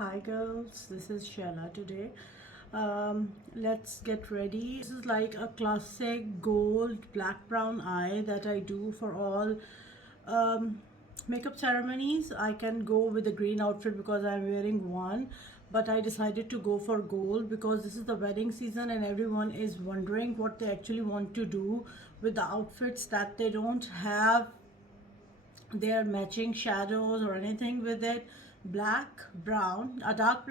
Hi girls, this is Shella today. Let's get ready. This is like a classic gold black brown eye that I do for all makeup ceremonies. I can go with the green outfit because I'm wearing one, but I decided to go for gold because this is the wedding season and everyone is wondering what they actually want to do with the outfits that they don't have their matching shadows or anything with it. Black, brown, a dark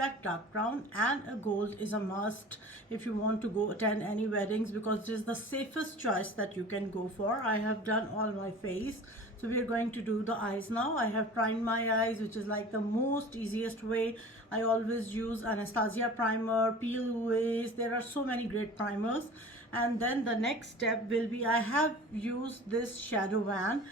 brown and a gold is a must if you want to go attend any weddings, because it is the safest choice that you can go for. I have done all my face, so we are going to do the eyes now. I have primed my eyes, which is like the most easiest way. I always use Anastasia primer, P. Louise. There are so many great primers. And then the next step will be, I have used this shadow van.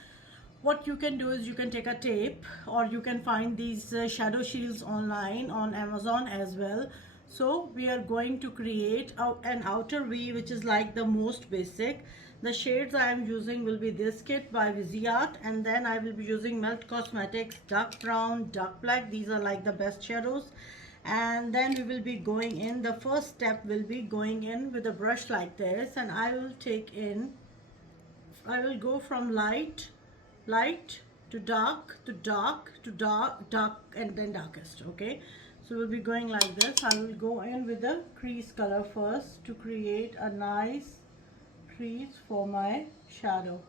What you can do is you can take a tape, or you can find these shadow shields online on Amazon as well. So we are going to create an outer V, which is like the most basic. The shades I am using will be this kit by Viseart, and then I will be using Melt Cosmetics dark brown, dark black. These are like the best shadows. And then we will be going in, the first step will be going in with a brush like this, and I will take in, I will go from light to dark to dark to dark, dark, and then darkest. Okay, so we'll be going like this. I will go in with the crease color first to create a nice crease for my shadow.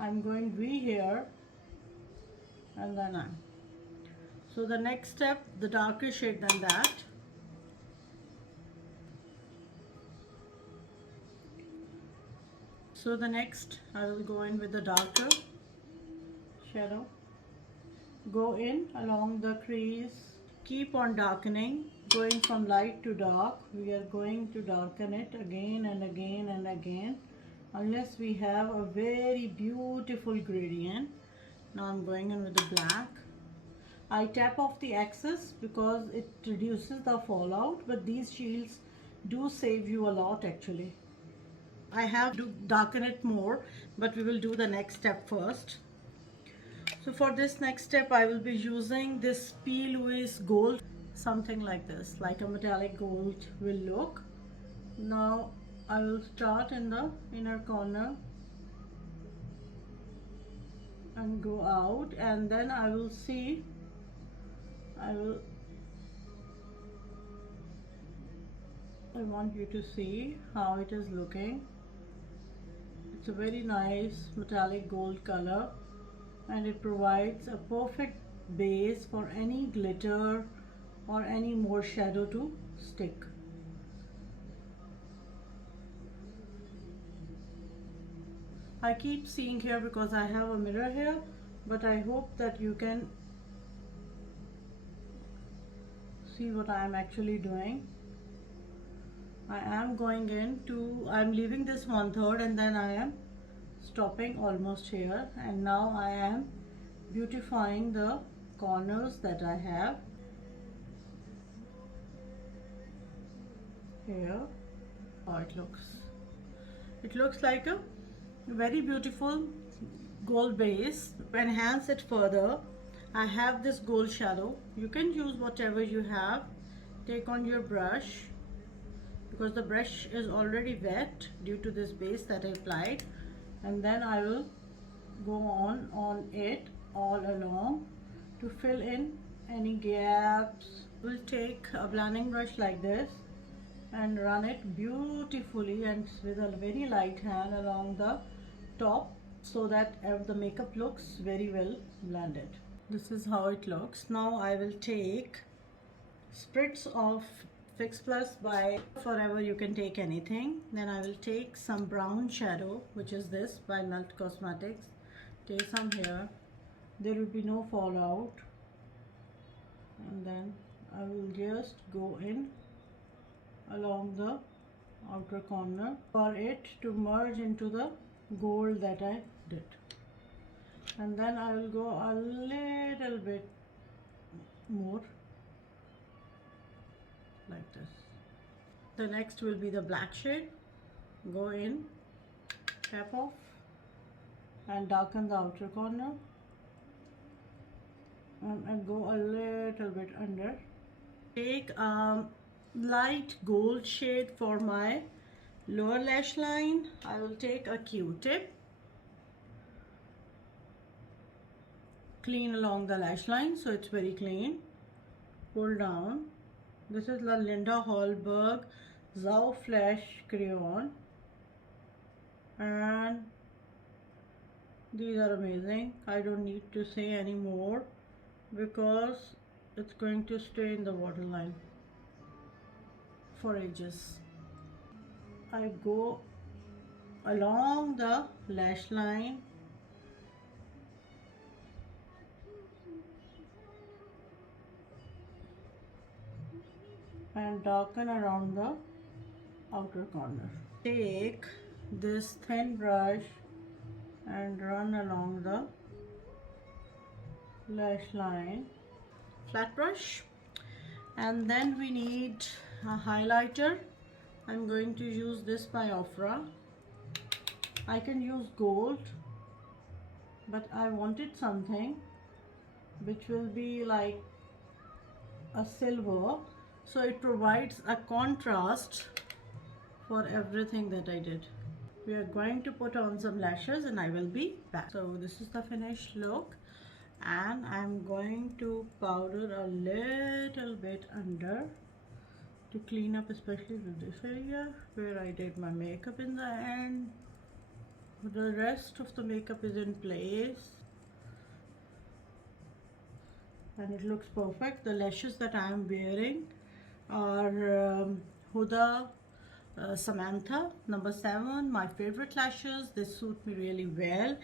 I'm going V here, and then I'm, so the next step, the darker shade than that. So the next I will go in with the darker shadow, go in along the crease, keep on darkening, going from light to dark. We are going to darken it again and again and again unless we have a very beautiful gradient. Now I'm going in with the black. I tap off the excess because it reduces the fallout, but these shields do save you a lot actually. I have to darken it more, but we will do the next step first. So for this next step, I will be using this P. Louise Gold, something like this, like a metallic gold will look. Now I will start in the inner corner and go out, and then I will see, I want you to see how it is looking. It's a very nice metallic gold color, and it provides a perfect base for any glitter or any more shadow to stick. I keep seeing here because I have a mirror here, but I hope that you can see what I am actually doing. I am going into, I am leaving this 1/3 and then I am stopping almost here, and now I am beautifying the corners that I have here. How it looks. It looks like a very beautiful gold base. To enhance it further, I have this gold shadow. You can use whatever you have. Take on your brush, because the brush is already wet due to this base that I applied, and then I will go on it all along to fill in any gaps. We'll take a blending brush like this and run it beautifully and with a very light hand along the top, so that the makeup looks very well blended. This is how it looks. Now I will take spritz of Fix Plus by Forever. You can take anything. Then I will take some brown shadow, which is this by Melt Cosmetics. Take some here. There will be no fallout. And then I will just go in along the outer corner for it to merge into the gold that I did. And then I will go a little bit more like this. The next will be the black shade. Go in, tap off, and darken the outer corner, and I go a little bit under. Take light gold shade for my lower lash line. I will take a Q-tip, clean along the lash line so it's very clean. Pull down. This is the Linda Hallberg Zao Flash Crayon, and these are amazing. I don't need to say any more because it's going to stay in the waterline for ages. I go along the lash line and darken around the outer corner. Take this thin brush and run along the lash line, flat brush, and then we need a highlighter. I'm going to use this by Ofra. I can use gold, but I wanted something which will be like a silver, so it provides a contrast for everything that I did. We are going to put on some lashes and I will be back. So this is the finished look, and I'm going to powder a little bit under to clean up, especially with this area where I did my makeup in the end. The rest of the makeup is in place and it looks perfect. The lashes that I am wearing are Huda Samantha number 7, my favorite lashes. They suit me really well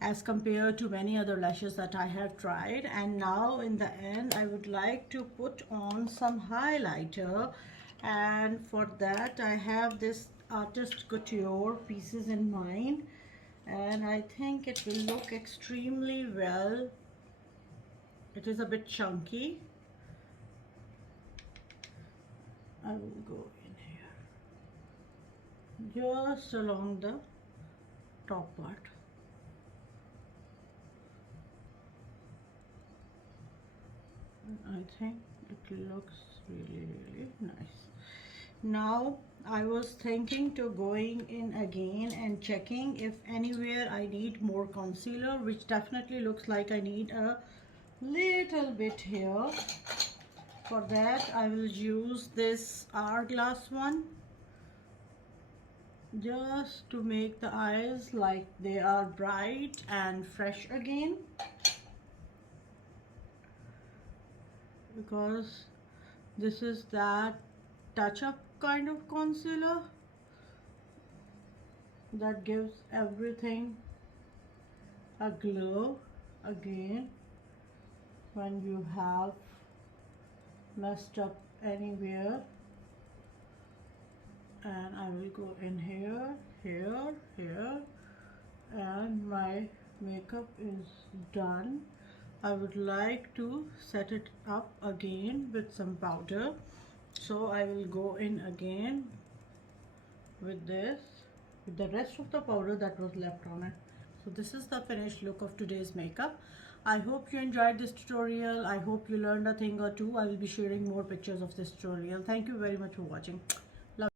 as compared to many other lashes that I have tried. And now in the end I would like to put on some highlighter, and for that I have this Artist Couture pieces in mind, and I think it will look extremely well. It is a bit chunky. I will go in here just along the top part. I think it looks really nice. Now I was thinking to going in again and checking if anywhere I need more concealer, which definitely looks like I need a little bit here. For that I will use this Hourglass one just to make the eyes like they are bright and fresh again, because this is that touch-up kind of concealer that gives everything a glow again when you have messed up anywhere. And I will go in here, here, and my makeup is done. I would like to set it up again with some powder, so I will go in again with this, with the rest of the powder that was left on it. So this is the finished look of today's makeup. I hope you enjoyed this tutorial. I hope you learned a thing or two. I will be sharing more pictures of this tutorial. Thank you very much for watching. Love.